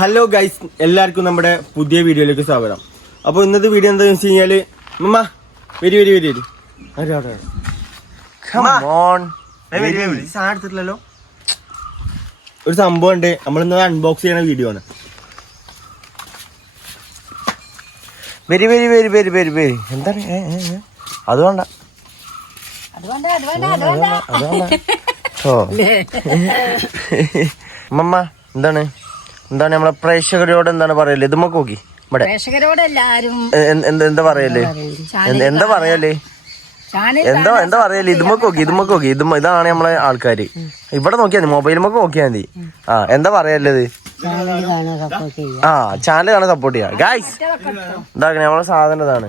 Hello guys, എല്ലാവർക്കും നമ്മുടെ പുതിയ വീഡിയോയിലേക്ക് സ്വാഗതം. അപ്പോൾ ഇന്നത്തെ വീഡിയോ എന്താണെന്ന് വെച്ച് കഴിഞ്ഞാൽ എടുത്തിട്ടില്ലല്ലോ, ഒരു സംഭവം ഉണ്ട്. നമ്മളിന്നത് അൺബോക്സ് ചെയ്യണ വീഡിയോ ആണ്. എന്താണ് അതുകൊണ്ട മമ്മ എന്താണ് എന്താണ് നമ്മളെ പ്രേക്ഷകരോട് എന്താണ് പറയല്ലേ? ഇത് നമുക്ക് നോക്കി ഇവിടെ എന്താ പറയല്ലേ? എന്താ പറയല്ലേ? എന്താ പറയല്ലേ? ഇത് നോക്കി ഇതാണ് നമ്മളെ ആൾക്കാര്. ഇവിടെ നോക്കിയാ മതി, മൊബൈൽ നമുക്ക് നോക്കിയാ മതി. എന്താ പറയല്ലേ? ഇത് ചാനൽ കാണാൻ സപ്പോർട്ട് ചെയ്യാം ഗായ്സ്. ഇതാക്കണേ നമ്മളെ സാധനം ഇതാണ്.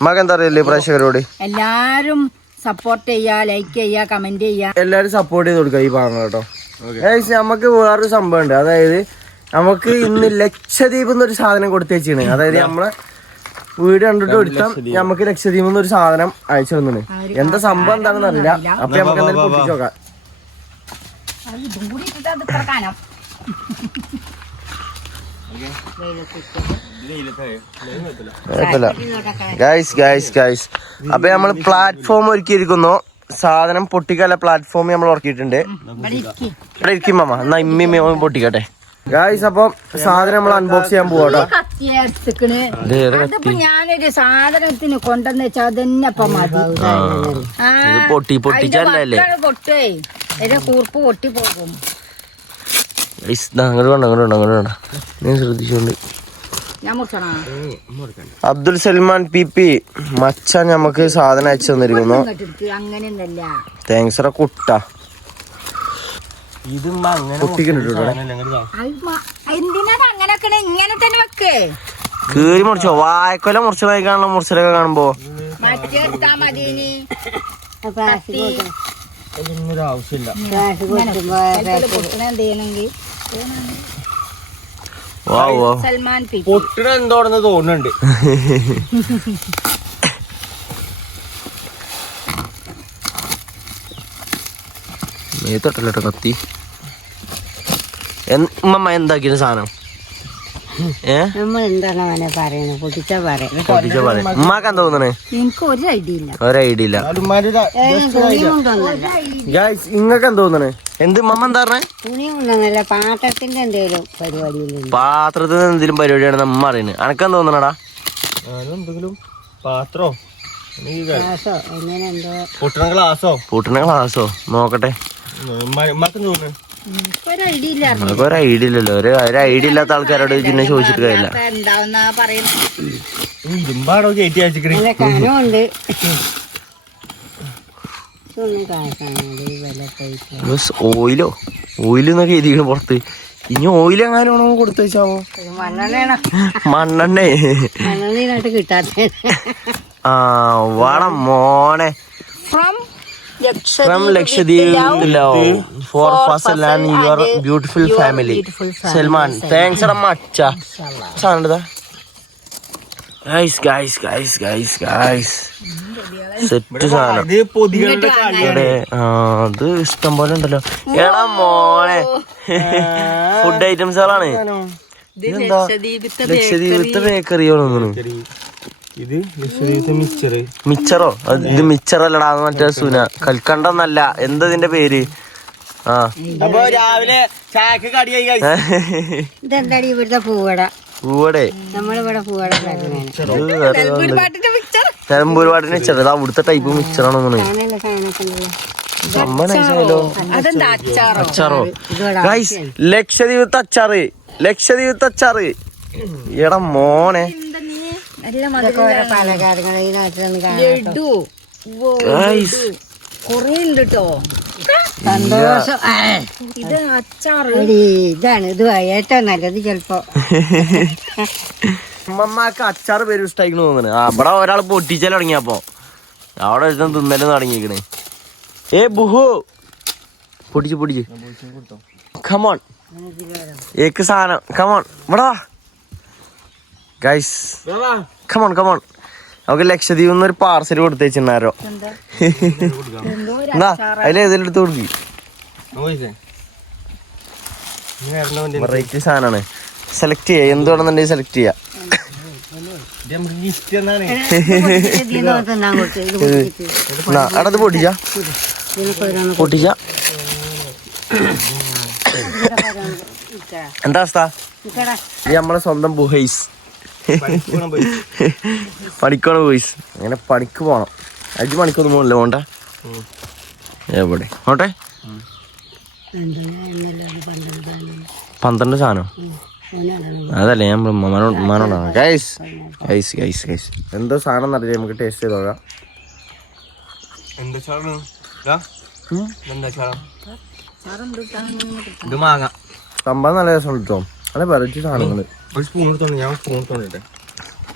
നമുക്ക് എന്താ അറിയില്ലേ പ്രേക്ഷകരോട്? എല്ലാരും സപ്പോർട്ട് ചെയ്യാ, ലൈക്ക് ചെയ്യാ, കമന്റ് ചെയ്യാ, എല്ലാരും സപ്പോർട്ട് ചെയ്ത് കൊടുക്കുക ഈ ഭാഗങ്ങൾ കേട്ടോ. നമുക്ക് വേറൊരു സംഭവം ഉണ്ട്. അതായത് നമുക്ക് ഇന്ന് ലക്ഷദ്വീപ് എന്നൊരു സാധനം കൊടുത്തേച്ചാണ്. അതായത് നമ്മളെ വീട് കണ്ടിട്ട് എടുത്താൽ നമുക്ക് ലക്ഷദ്വീപ് എന്നൊരു സാധനം അയച്ചു തന്നു. എന്താ സംഭവം എന്താണെന്ന് അറിയില്ല. അപ്പൊ നമുക്ക് എന്തായാലും പൊട്ടിച്ചു നോക്കാം. അപ്പൊ നമ്മള് പ്ലാറ്റ്ഫോം ഒരുക്കിയിരിക്കുന്നു. സാധനം പൊട്ടിക്കാല പ്ലാറ്റ്ഫോം നമ്മൾ ഉറക്കിയിട്ടുണ്ട്. ഇവിടെ ഇരിക്കും മാമ, എന്നാ ഇമ്മ പൊട്ടിക്കട്ടെ ഗായ്സ്. അപ്പം സാധനം നമ്മൾ അൺബോക്സ് ചെയ്യാൻ പോവാട്ടോ. ഞാനൊരു സാധനത്തിന് കൊണ്ടെന്ന് വെച്ചാൽ അതന്നെ പൊട്ടിച്ചല്ലേ പൊട്ടേ, കൂർപ്പ് പൊട്ടി പോകും. ഞാൻ ശ്രദ്ധിച്ചോണ്ട് അബ്ദുൽ സൽമാൻ PP മച്ചാൻ നമുക്ക് സാധനം അയച്ചു തന്നിരിക്കുന്നു. താങ്ക്സ് കുട്ട. ഇത് കീറി മുറിച്ചോ? വായക്കൊല മുറിച്ച് കഴിക്കാനുള്ള മുറിച്ചിലൊക്കെ കാണുമ്പോ ആവശ്യമില്ല. പൊട്ടിട എന്തോടെന്ന് തോന്നുന്നുണ്ട്. തൊട്ടല്ലോ കത്തി. ഉമ്മ എന്താക്കിയ സാധനം? ഉമ്മാക്ക് എന്താ തോന്നണേ? ഒരു ഐഡിയ ഇല്ല. ഇങ്ങക്ക് എന്താ തോന്നണേ? എന്ത് മമ്മ എന്താ പറഞ്ഞേ? പാത്രത്തിന്റെ എന്തെങ്കിലും പരിപാടി, പാത്രത്തിന് എന്തെങ്കിലും പരിപാടിയാണ് നമ്മ അറിയുന്നത്. അനക്കെന്താ തോന്നണടാ? എന്തെങ്കിലും പാത്രോ പൊട്ടണ ഗ്ലാസോ നോക്കട്ടെ. ഒരു ഐഡിയ ഇല്ലല്ലോ. ഒരു ഐഡിയ ഇല്ലാത്ത ആൾക്കാരോട് പിന്നെ ചോദിച്ചിട്ട് കാര്യമില്ല. ഇരുമ്പാടോ കയറ്റി അയച്ചിട്ടുണ്ട്. ഓയിലെന്നൊക്കെ എഴുതിക്കണം പുറത്ത്. ഇനി ഓയിൽ എങ്ങാനാണോ കൊടുത്തു വെച്ചാവോ? മണ്ണെണ്ണേ വാട മോനെ. From Lakshadweep for Fasal and your beautiful family. Salman, thanks so much. Sandra. Guys. Set സാധനം. അത് ഇഷ്ടം പോലെ ഉണ്ടല്ലോ. എടാ മോനെ, ഫുഡ് ഐറ്റംസുകളാണ്. ഇതെന്താ? ലക്ഷദ്വീപത്തെ ബേക്കറിയോന്ന്. ഇത് മിച്ചറോ? ഇത് മിച്ചറല്ലടാ, മറ്റേ സുന കൽക്കണ്ടെന്നല്ല. എന്താ ഇതിന്റെ പേര്? അപ്പൊ രാവിലെ ചായക്ക് കടിയായി. ഇതെന്താടി ഇവിടുത്തെ പൂവട? പൂവടേ നമ്മളിവിടെ പൂവട നിലമ്പൂർ പാട്ടിന് മിച്ചർ. അവിടുത്തെ ടൈപ്പ് മിച്ചറാണോ? അച്ചാറോ? ലക്ഷദ്വീപത്തെ അച്ചാറ്. എടാ മോനെ, സന്തോഷം. ഇത് അച്ചാറ് ഇതാണ്. ഇത് ഏറ്റവും നല്ലത്. ചിലപ്പോ അമ്മമ്മക്ക് അച്ചാറ് പേര് ഇഷ്ടമായിക്കണ തോന്നുന്നു. അവിടെ ഒരാൾ പൊട്ടിച്ചാൽ തുടങ്ങിയപ്പോ അവിടെ ഒരുത്തം തിന്നലും തുടങ്ങിയേക്കണേ. ബുഹു പൊട്ടിച്ച് കമോൺ ഏക്ക് സാധനം. കമോൺ ഇവിടെ ഗൈസ്, കമോൺ. നമുക്ക് ലക്ഷദ്വീപിൽ നിന്ന് ഒരു പാർസൽ കൊടുത്തേച്ചിട്ടുണ്ടാരോ? എന്നാ അതിലേതെങ്കിലും എടുത്ത് കൊടുക്കി. വെറൈറ്റി സാധനമാണ്. സെലക്ട് ചെയ്യാം, എന്തുവേണമെന്നുണ്ടെങ്കിൽ സെലക്ട് ചെയ്യാം. അടത് പൊട്ടിച്ച എന്താ അവസ്ഥ? ഇത് നമ്മളെ സ്വന്തം ബുഹൈസ് പണിക്കോണ ബുഹൈസ്. അങ്ങനെ പണിക്ക് പോണം. 5 മണിക്കൊന്നും പോകണില്ല. പോണ്ട എവിടെ ഓട്ടെ 12 സാധനം അതല്ലേ ഞാൻ ഉമ്മമാനോടാണ്. ഗൈസ് ഗൈസ് ഗൈസ് ഗൈസ് എന്തോ സാധനം എന്നറിയില്ല, നമുക്ക് ടേസ്റ്റ് ചെയ്ത് നോക്കാം. സംഭവം നല്ല രസം കിട്ടോ. നല്ല വെറൈറ്റി സാധനങ്ങള്.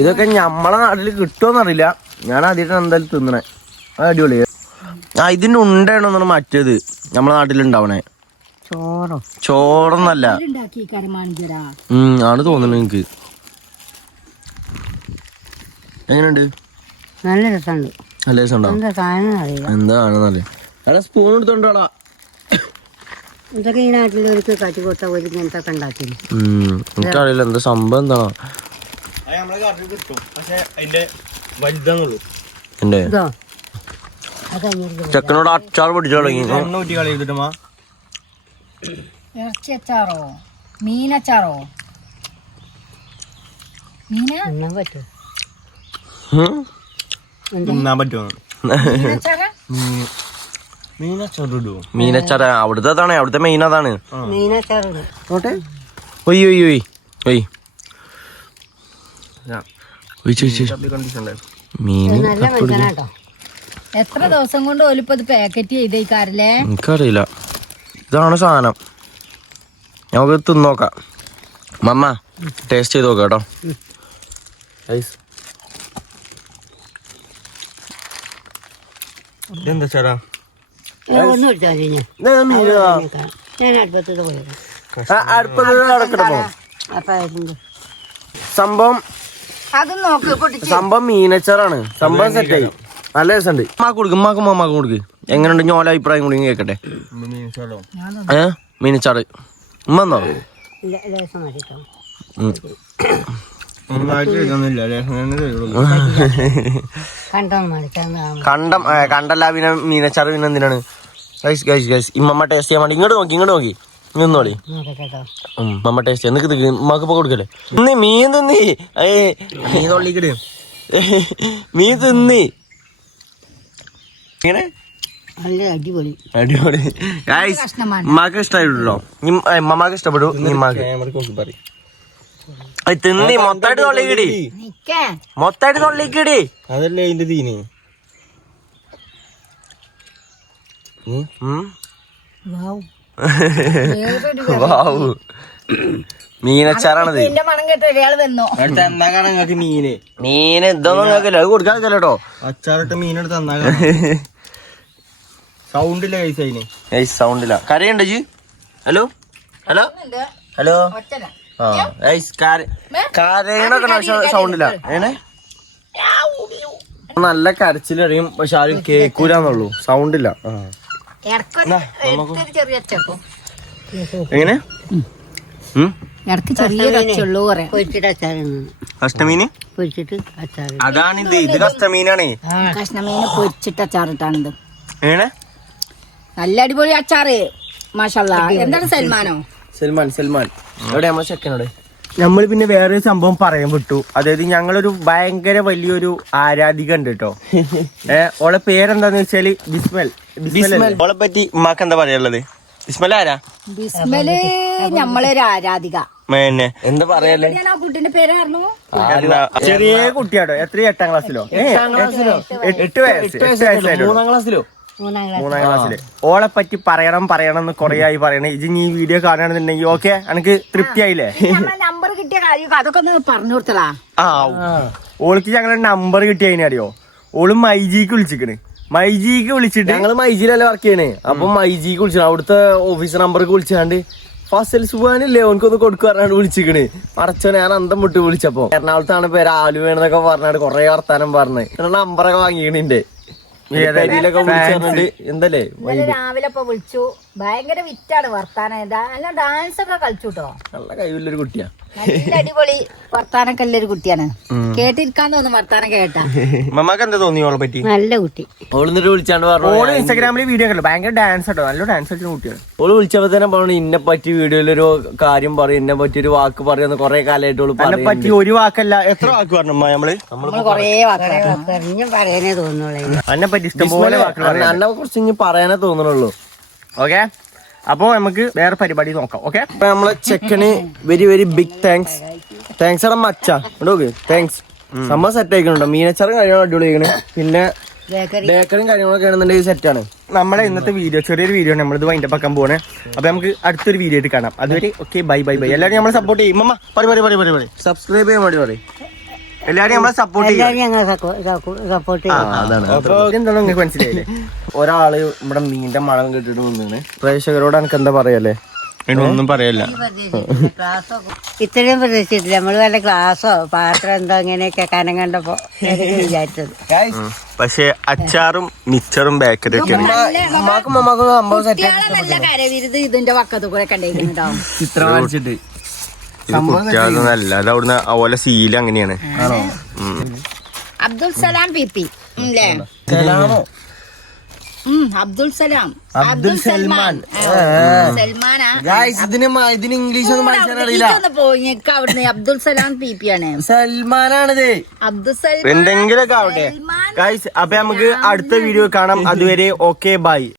ഇതൊക്കെ നമ്മളെ നാട്ടിൽ കിട്ടുമോന്നറിയില്ല. ഞാൻ ആദ്യമായിട്ട് എന്തായാലും തിന്നണേ. അത് അടിപൊളി. ഇതിന്റെ ഉണ്ടയാണോന്നാണ് മറ്റേത് നമ്മളെ നാട്ടിലുണ്ടാവണേ. ചോറൊന്നല്ല ആണ് തോന്നുന്നു എനിക്ക്. എങ്ങനെയുണ്ട്? നല്ല രസമുണ്ട്. നല്ല രസമുണ്ടോ? എന്താണെന്നല്ലേ. നല്ല സ്പൂൺ എടുത്തോണ്ടാടാ. ഇതൊക്കെ ഈ നാട്ടിലവർക്ക് കാറ്റുകൊട്ട ഒരു ഇങ്ങനത്തെ ഒക്കെ ഉണ്ടാക്കി. എനിക്കറിയില്ല എന്താ സംഭവം എന്താണോ. എന്റെ ചെക്കനോട് അച്ചാർ പിടിച്ചു തുടങ്ങി. ഇറച്ചി അച്ചാറോ മീനച്ചാറോ? മീനച്ചാറ അവിടുത്തെ അതാണ്, അവിടുത്തെ മെയിൻ അതാണ്. എത്ര ദിവസം കൊണ്ട് ഓലിപ്പത് പാക്കറ്റ് ചെയ്തേക്കാരല്ലേ? എനിക്കറിയില്ല. ഇതാണ് സാധനം. നമുക്ക് തിന്നോക്കാം. മമ്മ ടേസ്റ്റ് ചെയ്ത് നോക്കാം കേട്ടോ. ഇതെന്താ ചേട്ടാ? സംഭവം മീനച്ചാറാണ്. സംഭവം സെറ്റായി. നല്ല രസമുണ്ട്. ഉമ്മാക്ക് കൊടുക്കും, ഉമ്മാക്ക് കൊടുക്ക്. എങ്ങനെയുണ്ട് ഞോല അഭിപ്രായം കൂടി കേക്കട്ടെ. മീനച്ചാറ് ഉമ്മന്നോ? കണ്ടല്ല പിന്നെ മീനച്ചാറ് പിന്നെ എന്തിനാണ്? ഗൈസ് ഗൈസ് ഗൈസ് ഇമ്മ ടേസ്റ്റ് ചെയ്യാൻ വേണ്ടി ഇങ്ങോട്ട് നോക്കി നിന്നോളി. ഉമ്മ ടേസ്റ്റ് ചെയ്യാൻ നിക്ക് ഉമ്മക്ക് ഇപ്പൊ കൊടുക്കല്ലേ. മീൻ തിന്നി മീൻ തിന്നി ഇങ്ങനെ അടിപൊളി. ഉമ്മാക്ക് ഇഷ്ടമായിട്ടോ? ഉമ്മമാക്ക് ഇഷ്ടപ്പെട്ടു. തിന്നി മൊത്തമായിട്ട് തൊള്ളിക്കിടി, മൊത്തമായിട്ട് തൊള്ളിക്കിടി. അതല്ലേ അതിന്റെ തീനി. മീനച്ചാറാണത്. മീന് ഇതൊന്നും കേൾക്കില്ല. അത് കൊടുക്കാതില്ല കേട്ടോ. അച്ചാറിട്ട് മീനെടുത്ത് സൗണ്ടില്ല. സൗണ്ടില്ല. കരയുണ്ട് ജി. Hello hello hello. സൗണ്ടില്ല. നല്ല കരച്ചിലറിയും, പക്ഷെ ആരും കേക്കൂലെന്നുള്ളൂ. സൗണ്ടില്ല. എങ്ങനെ കഷ്ണമീന് അതാണിത്. ഇത് കഷ്ണമീനാണേ. കഷ്ണമീന് പൊരിച്ചിട്ട് അച്ചാറിട്ടാണിത്. എങ്ങനെ നല്ല അടിപൊളി അച്ചാറ്. മാഷാല്ലാ. എന്താണ് സൽമാനോ? സൽമാൻ എവിടെ നമ്മളെ ചെക്കനോട്? നമ്മൾ പിന്നെ വേറൊരു സംഭവം പറയാൻ വിട്ടു. അതായത് ഞങ്ങളൊരു ഭയങ്കര വലിയൊരു ആരാധിക ഉണ്ട് കേട്ടോ. ഓളെ പേരെന്താന്ന് വെച്ചാല് ബിസ്മൽ. ഓളെ പറ്റി ഉമ്മാക്ക് എന്താ പറയാനുള്ളത്? ബിസ്മൽ ആരാ? ബിസ്മല് നമ്മളൊരു ആരാധിക. എന്താ പറയല്ലേ? കുട്ടിന്റെ പേരായിരുന്നു. ചെറിയ കുട്ടിയാട്ടോ. എത്ര? 8ാം ക്ലാസ്സിലോ? 8 വയസ്സ്. 3ാം ക്ലാസ്സില്. ഓളെ പറ്റി പറയണം എന്ന് കൊറേ ആയി പറയണേ. ഇത് നീ വീഡിയോ കാണുകയാണെന്നുണ്ടെങ്കിൽ ഓക്കെ, എനിക്ക് തൃപ്തിയായില്ലേ? നമ്പർ കിട്ടിയ കാര്യം അതൊക്കെ ഒന്ന് പറഞ്ഞു കൊടുത്തടാ. ഓൾക്ക് ഞങ്ങളെ നമ്പർ കിട്ടിയതിനെ അറിയോ? ഓള് മൈജിക്ക് വിളിച്ചിട്ട് ഞങ്ങള് മൈജിയിലല്ലേ വർക്ക് ചെയ്യണേ. അപ്പൊ മൈജിക്ക് വിളിച്ചു. അവിടുത്തെ ഓഫീസ് നമ്പർക്ക് വിളിച്ചാണ്ട് ഫസൽ സുബാനില്ലേ ഓനക്കൊന്ന് കൊടുക്കാറാണ് വിളിച്ചിക്കണ്. അടച്ചോ ഞാൻ അന്തം വിട്ട് വിളിച്ചപ്പോ എറണാകുളത്താണ് പേര്, ആലുവേന്നൊക്കെ പറഞ്ഞാണ്ട് കൊറേ വർത്താനം പറഞ്ഞ് നമ്പറൊക്കെ വാങ്ങിക്കണിന്റെ. എന്തല്ലേ രാവിലെ വിളിച്ചു. ഭയങ്കര വിറ്റാണ് വർത്താനം. നല്ല ഡാൻസ് ഒക്കെ കളിച്ചുട്ടോ. നല്ല കഴിവുള്ളൊരു കുട്ടിയാ. നല്ല അടിപൊളി വർത്താനൊക്കെ ഉള്ളൊരു കുട്ടിയാണ്. കേട്ടിരിക്കാൻ തോന്നും വർത്താനം കേട്ടാ. മമ്മക്ക് എന്താ തോന്നി ഓളെ പറ്റി? നല്ല കുട്ടി. ഓള് എന്നിട്ട് വിളിച്ചാണ്ട് പറഞ്ഞു. ഓള് ഇൻസ്റ്റാഗ്രാമില് വീഡിയോ ഒക്കെ ഭയങ്കര ഡാൻസ് കേട്ടോ, നല്ല ഡാൻസ് കളിക്കുന്ന കുട്ടിയാണ്. ഓള് വിളിച്ചപ്പോ തന്നെ പറഞ്ഞു ഇന്നെ പറ്റി വീഡിയോയിലൊരു കാര്യം പറയും, എന്നെ പറ്റി ഒരു വാക്ക് പറയുന്ന കൊറേ കാലമായിട്ട് ഓള് അതിനെ പറ്റി ഒരു വാക്കല്ല എത്ര വാക്ക് പറഞ്ഞു നമ്മള്. കൊറേ വാക്കുകൾ പറയാനേ തോന്നുള്ളൂ. അതിനെ പറ്റി ഇഷ്ടംപോലെ വാക്കുകൾ. എന്നെ കുറിച്ച് ഇനി പറയാനേ തോന്നുന്നുള്ളൂ. ഓക്കെ, അപ്പൊ നമുക്ക് വേറെ പരിപാടി നോക്കാം. ഓക്കെ, അപ്പൊ നമ്മളെ ചെക്കന് very very big thanks. Thanks ആണ് മച്ച. നോക്ക്, താങ്ക്സ്. സംഭവം സെറ്റ് ആയിക്കണുണ്ടോ? മീനച്ചാറും കാര്യങ്ങളും അടിപൊളി ആയിക്കണ്. പിന്നെ ബേക്കറിയും കാര്യങ്ങളൊക്കെ ആണെന്നുണ്ടെങ്കിൽ സെറ്റാണ്. നമ്മളെ ഇന്നത്തെ വീഡിയോ ചെറിയൊരു വീഡിയോ ആണ്, നമ്മളിത് വൈൻഡപ്പ് ആക്കാൻ പോണേ. അപ്പൊ നമുക്ക് അടുത്തൊരു വീഡിയോ ആയിട്ട് കാണാം. അതുവരെ ഓക്കെ, ബൈ ബൈ ബൈ. എല്ലാവരും നമ്മളെ സപ്പോർട്ട് ചെയ്യും. മമ്മ പറ സബ്സ്ക്രൈബ് ചെയ്യാൻ വേണ്ടി പറയും. എല്ലാവരും നമ്മളെ സപ്പോർട്ട് ചെയ്യും. ഞങ്ങൾ സപ്പോർട്ട് അതാണ്. അപ്പൊ എന്താണോ നിങ്ങൾക്ക് മനസ്സിലായില്ലേ? ഒരാള് ഇവിടെ മീന്റെ മണം കേട്ടിട്ട് വന്നാണ്. പ്രേക്ഷകരോട് എനിക്ക് എന്താ പറയല്ലേ? ഒന്നും പറയല്ല. ഇത്രയും പ്രതീക്ഷിച്ചിട്ടില്ല. നമ്മള് വല്ല ക്ലാസ്സോ പാത്രം എന്തോ ഇങ്ങനെയൊക്കെ കനം കണ്ടപ്പോ വിചാരിച്ചത്. പക്ഷെ അച്ചാറും മിച്ചറും ബേക്കറി ഒക്കെയാണ്. ഉമ്മാക്കും മമ്മാക്കും സംഭവം സെറ്റ് നല്ല കരവിരുത് ഇതിന്റെ പക്കത്ത് കൂടെ കണ്ടിട്ടുണ്ടാവും. ചിത്രം വരച്ചിട്ട് ഇത് കുട്ടികളൊന്നല്ല, അത് അവിടുന്ന് ഓലെ ശീലം അങ്ങനെയാണ്. അബ്ദുൽ സലാം പി അല്ലേ? സലാമോ? അബ്ദുൽ സലാം, അബ്ദുൽ സൽമാൻ. സൽമാനാ. ഇതിന് ഇംഗ്ലീഷ് ഒന്നും പഠിച്ചാൽ അറിയില്ല. പോയി അവിടുന്ന് അബ്ദുൽ സലാം പി ആണ്. സൽമാനാണിത്. അബ്ദുൽ സൽമാൻ എന്തെങ്കിലൊക്കെ ആവട്ടെ ഗൈസ്. അപ്പൊ നമുക്ക് അടുത്ത വീഡിയോ കാണാം. അതുവരെ ഓക്കെ, ബൈ.